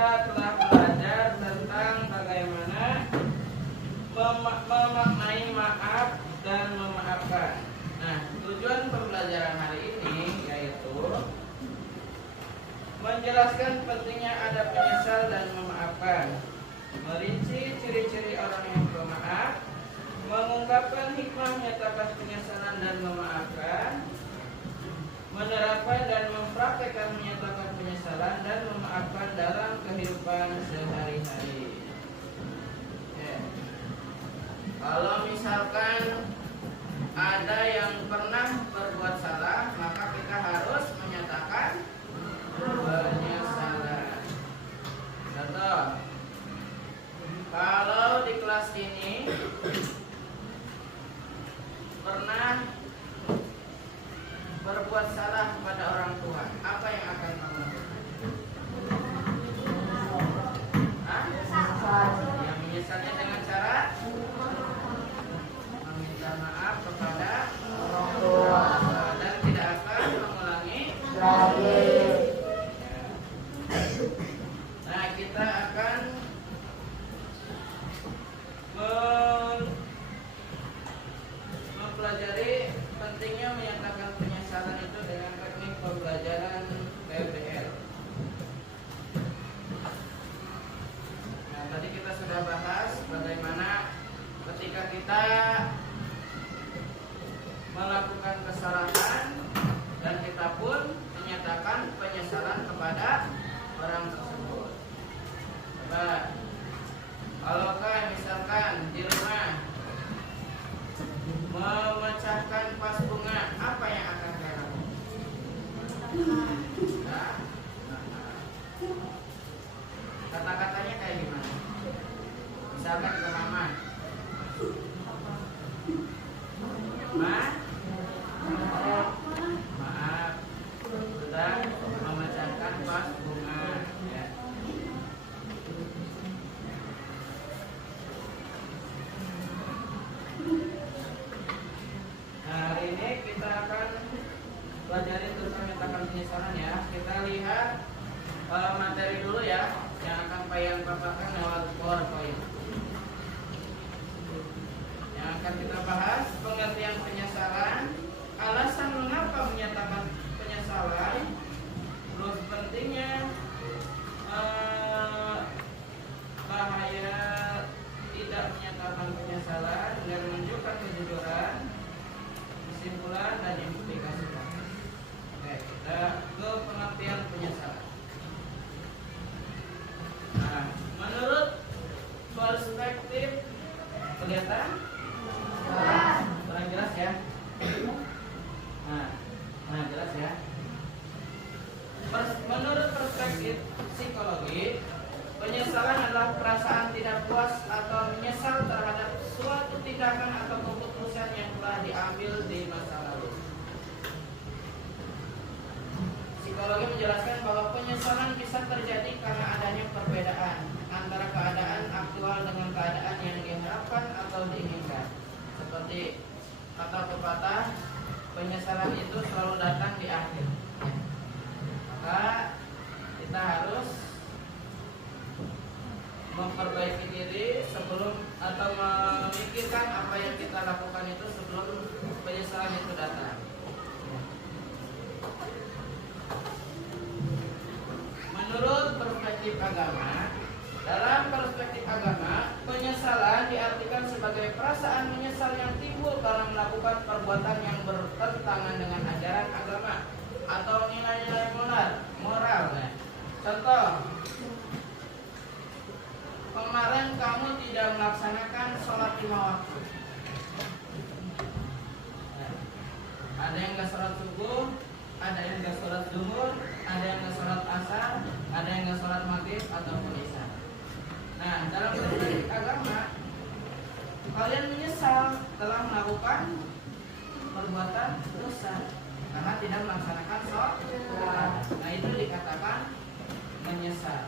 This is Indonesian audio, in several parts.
kita telah belajar tentang bagaimana memaknai maaf dan memaafkan. Nah, tujuan pembelajaran hari ini yaitu menjelaskan pentingnya ada penyesal dan memaafkan, merinci ciri-ciri orang yang pemaaf, mengungkapkan hikmah menyatakan penyesalan dan memaafkan, menerapkan dan mempraktekkan menyatakan penyesalan dan memaafkan dalam kehidupan sehari-hari. Kalau misalkan ada yang pernah berbuat salah, maka kita harus menyatakan penyesalan. Contoh, kalau di kelas ini pernah berbuat salah kepada orang tua, apa yang akan kamu lakukan? Yang menyesalnya dengan cara meminta maaf kepada orang tua dan tidak akan mengulangi lagi. Nah, kita akan mempelajari pentingnya menyatakan penyesalan itu dengan teknik pembelajaran PBL. Nah, tadi kita sudah bahas bagaimana ketika kita melakukan kesalahan dan kita pun menyatakan penyesalan kepada orang tersebut. Coba, kalau misalkan di rumah memecahkan vas bunga, apa yang akan saya lakukan? Kata-katanya kayak gimana? Misalkan ke mama, maaf sudah memecahkan vas bunga, ya. Nah, hari ini kita akan pelajari tentang menyatakan penyesalan, ya. Kita lihat materi dulu, ya, yang akan Payan paparkan lewat PowerPoint. Yang akan kita bahas pengertian penyesalan, alasan mengapa menyatakan penyesalan, terus pentingnya bahaya tidak menyatakan penyesalan dan menunjukkan kejujuran, kesimpulan dan implikasi. Oke, kita ke pengertian penyesalan. Nah, menurut perspektif kelihatan? Kurang jelas, ya? Nah, jelas, ya? Menurut perspektif psikologi, penyesalan adalah perasaan tidak puas atau menyesal terhadap suatu tindakan atau keputusan yang telah diambil di masa lalu. Psikologi menjelaskan bahwa penyesalan bisa terjadi karena adanya perbedaan antara keadaan aktual dengan keadaan yang diharapkan atau diinginkan. Seperti kata pepatah, penyesalan itu selalu datang di akhir. Maka kita harus memperbaiki diri sebelum atau memikirkan apa yang kita lakukan itu sebelum penyesalan itu datang. Menurut perspektif agama, dalam perspektif agama, penyesalan diartikan sebagai perasaan menyesal yang timbul karena melakukan perbuatan yang bertentangan dengan ajaran agama atau nilai-nilai moral. Contoh, kemarin kamu tidak melaksanakan sholat 5 waktu. Ada yang nggak sholat subuh, ada yang nggak sholat zuhur, ada yang nggak sholat asar, ada yang nggak sholat maghrib ataupun isya. Nah, dalam perspektif agama, kalian menyesal telah melakukan perbuatan dosa karena tidak melaksanakan sholat. Nah, itu dikatakan menyesal.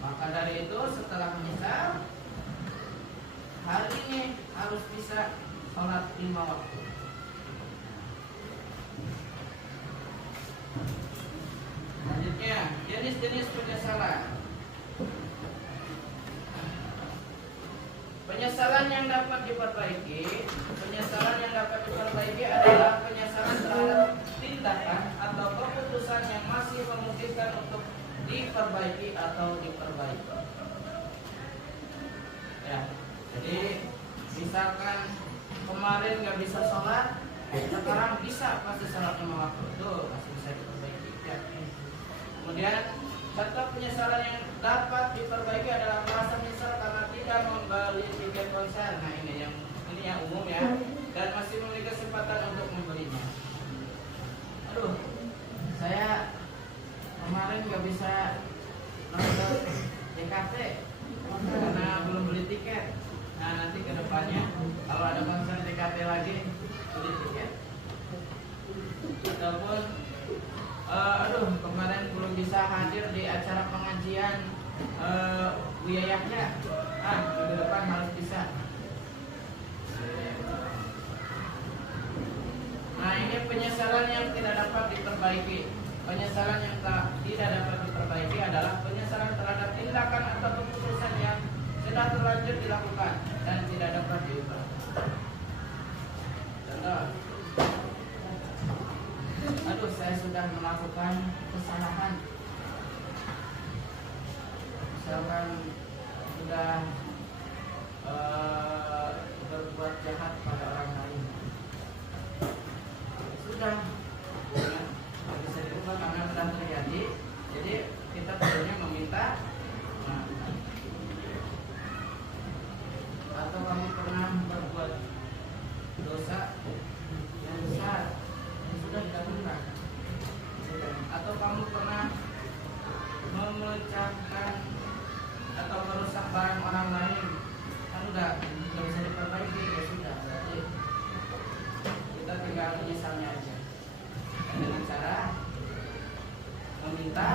Maka dari itu setelah menyesal, hari ini harus bisa sholat 5 waktu. Selanjutnya, Jenis-jenis penyesalan. Penyesalan yang dapat diperbaiki, adalah penyesalan terhadap tindakan atau keputusan yang masih memungkinkan untuk diperbaiki atau diperbaiki. Ya, jadi misalkan kemarin nggak bisa sholat, sekarang bisa pasti sholat lima waktu, itu masih bisa diperbaiki. Ya. Kemudian contoh penyesalan yang dapat diperbaiki adalah merasa menyesal karena tidak membeli tiket konser. Nah ini yang umum ya, dan masih memiliki kesempatan untuk membelinya. Aduh, saya kemarin nggak bisa nonton JKT karena belum beli tiket. Nah nanti kedepannya kalau ada konser JKT lagi beli tiket. Ataupun aduh kemarin belum bisa hadir di acara pengajian Buya Yahya. Minggu depan harus bisa. Nah ini penyesalan yang tidak dapat diperbaiki. Penyesalan yang tidak dapat diperbaiki adalah penyesalan terhadap tindakan atau keputusan yang sudah terlanjur dilakukan dan tidak dapat diubah. Contoh, aduh saya sudah melakukan kesalahan. Misalkan sudah berbuat jahat pada orang lain, sudah nggak bisa diubah karena sudah terjadi. Jadi kita perlunya meminta maaf. Atau kamu pernah berbuat dosa yang besar yang sudah didahulukan, atau kamu pernah memecahkan atau merusak barang orang lain, kan udah bisa diperbaiki, ya sudah, berarti kita tinggal menyesalnya aja dengan cara meminta.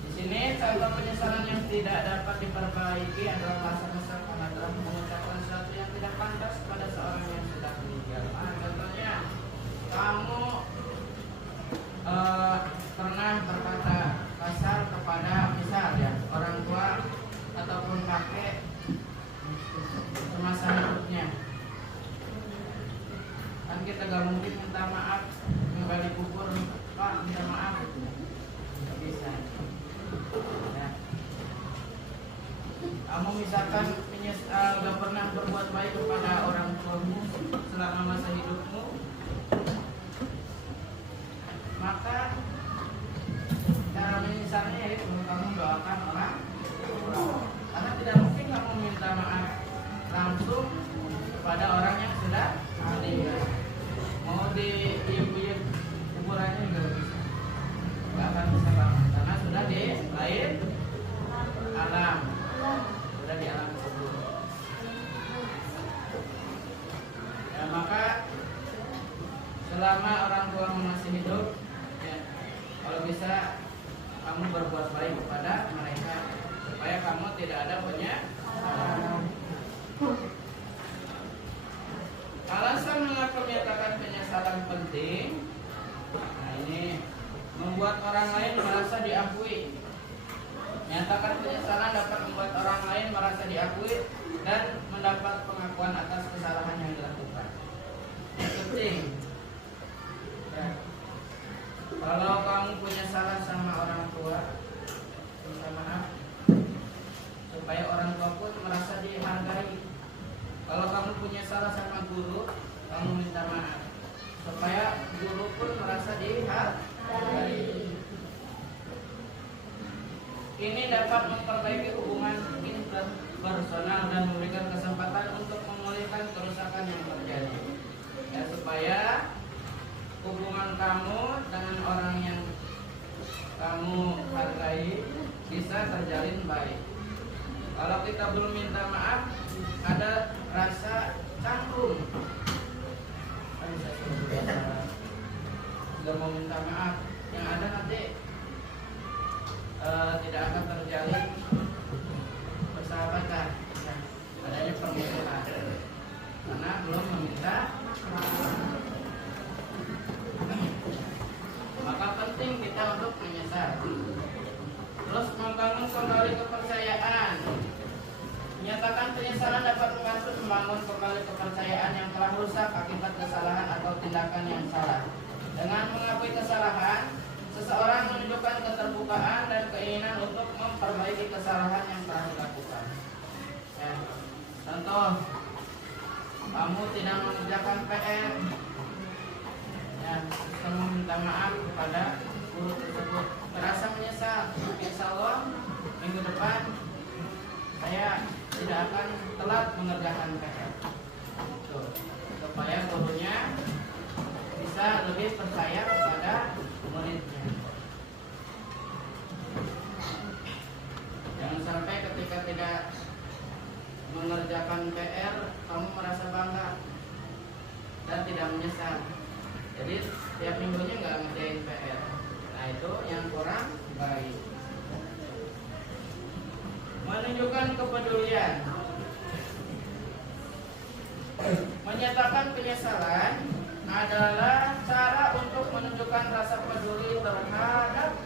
Di sini contoh penyesalan yang tidak dapat diperbaiki adalah merasa menyesal karena telah mengucapkan sesuatu yang tidak pantas pada seorang yang sudah meninggal. Contohnya kamu pernah berkata kasar kepada misal ya orang tua ataupun kakek semasa hidupnya. Kan kita gak mungkin minta maaf nggak dikubur, Pak minta maaf, nggak bisa ya. Kamu misalkan gak pernah berbuat baik kepada orang tuamu selama masa hidupmu, maka cara menyesalnya yaitu kamu doakan orang tua, karena tidak mungkin kamu minta maaf langsung kepada orang yang sudah meninggal. Mau diiup-iup kuburannya nggak bisa, nggak akan bisa banget karena sudah di lain alam, sudah di alam kubur. Ya, maka selama orang tua masih hidup, ya, kalau bisa kamu berbuat baik kepada mereka supaya kamu tidak ada penyesalan. Alasan mengapa menyatakan penyesalan penting. Nah ini membuat orang lain merasa diakui. Menyatakan penyesalan dapat membuat orang lain merasa diakui dan mendapat pengakuan atas kesalahan yang dilakukan. Penting. Ya. Kalau kamu punya salah sama orang tua, minta maaf supaya orang tua pun merasa dihargai. Kalau kamu punya salah sama guru, kamu minta maaf supaya guru pun merasa dihargai. Ini dapat memperbaiki hubungan interpersonal dan memberikan kesempatan untuk memulihkan kerusakan yang terjadi. Ya, supaya hubungan kamu dengan orang yang kamu hargai bisa terjalin baik. Kalau kita belum minta maaf, ada rasa canggung. Sudah mau minta maaf, yang ada nanti tidak akan terjalin persahabatan. Adanya permusuhan karena belum meminta maaf. tindakan yang salah. Dengan mengakui kesalahan, seseorang menunjukkan keterbukaan dan keinginan untuk memperbaiki kesalahan yang telah dilakukan. Ya. Contoh, kamu tidak mengerjakan PR, ya, kamu minta maaf kepada guru tersebut, merasa menyesal. Insya Allah minggu depan saya tidak akan telat mengerjakan PR. Tuh, supaya gurunya bisa lebih percaya kepada muridnya. Jangan sampai ketika tidak mengerjakan PR kamu merasa bangga dan tidak menyesal. Jadi tiap minggunya nggak ngerjain PR. Nah itu yang kurang baik. Menunjukkan kepedulian, menyatakan penyesalan adalah cara untuk menunjukkan rasa peduli terhadap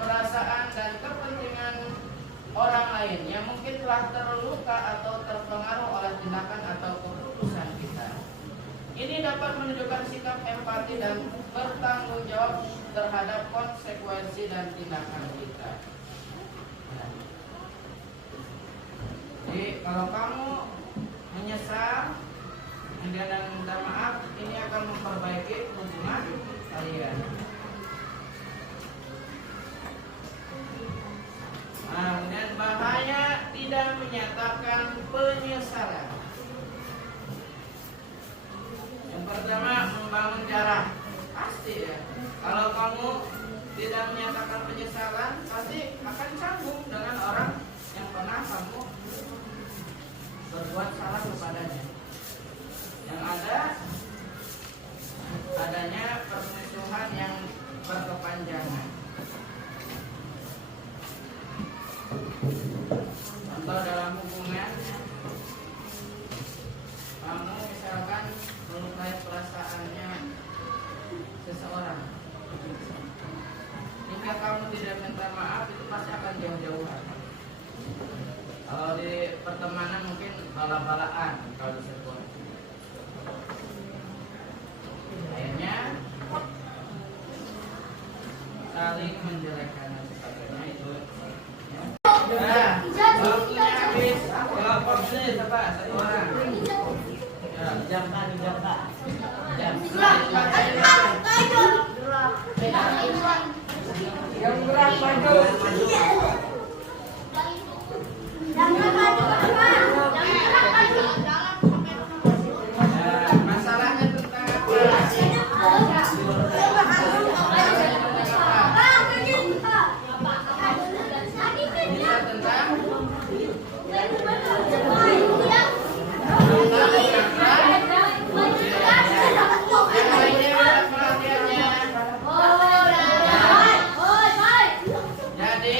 perasaan dan kepentingan orang lain yang mungkin telah terluka atau terpengaruh oleh tindakan atau keputusan kita. Ini dapat menunjukkan sikap empati dan bertanggung jawab terhadap konsekuensi dan tindakan kita. Jadi kalau kamu menyesal dan minta maaf, ini akan memperbaiki hubungan kalian. Nah, kemudian bahaya tidak menyatakan penyesalan. Yang pertama, membangun jarak. Pasti ya. Kalau kamu tidak menyatakan penyesalan, pasti akan canggung dengan orang yang pernah kamu berbuat salah kepadanya. Yang adanya permusuhan yang berkepanjangan. Contoh dalam hubungan, kamu misalkan melukai perasaannya seseorang, jika kamu tidak minta maaf, itu pasti akan jauh-jauhan. Kalau di pertemanan mungkin bala-balaan kalau disebut. Akhirnya saling menjelekkan dan sebagainya itu. Nah, waktunya habis. Kelompok ini siapa? Satu orang. Ya, dijamka. Yang gerak maju. Masalahnya tentang apa? Jadi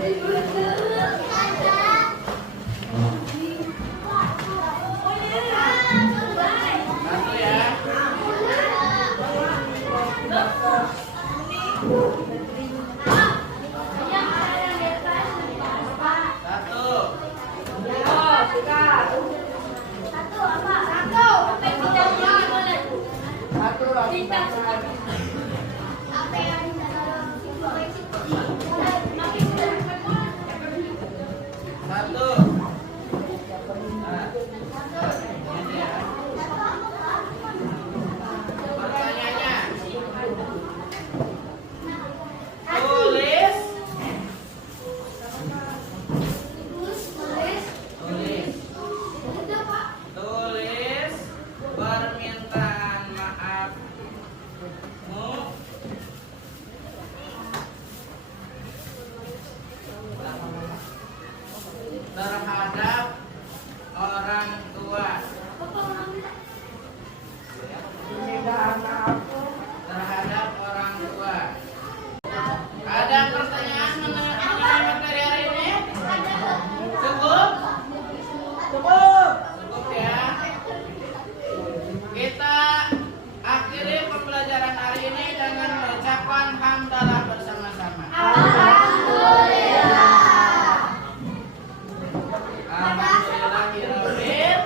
Satu ya. Satu. Nah, ini ya. Pertanyaannya. Tulis. Tulis permintaan maafmu terhadap orang tua. Terhadap orang tua. Ada pertanyaan mengenai materi hari ini? Cukup? Cukup ya. Kita akhiri pembelajaran hari ini dengan mengucapkan hamdalah bersama-sama. Alhamdulillahirabbil alamin.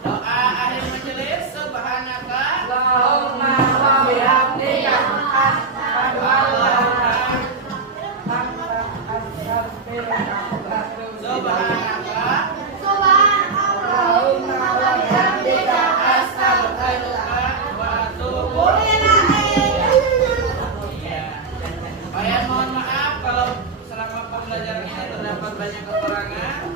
Doa akhir majelis, subhanaka Allahumma wa bihamdika asyhadu an la subhanaka Allahumma wa bihamdika astaghfiruka wa atubu ilaik. Saya mohon maaf kalau selama pembelajaran ini terdapat banyak kekurangan.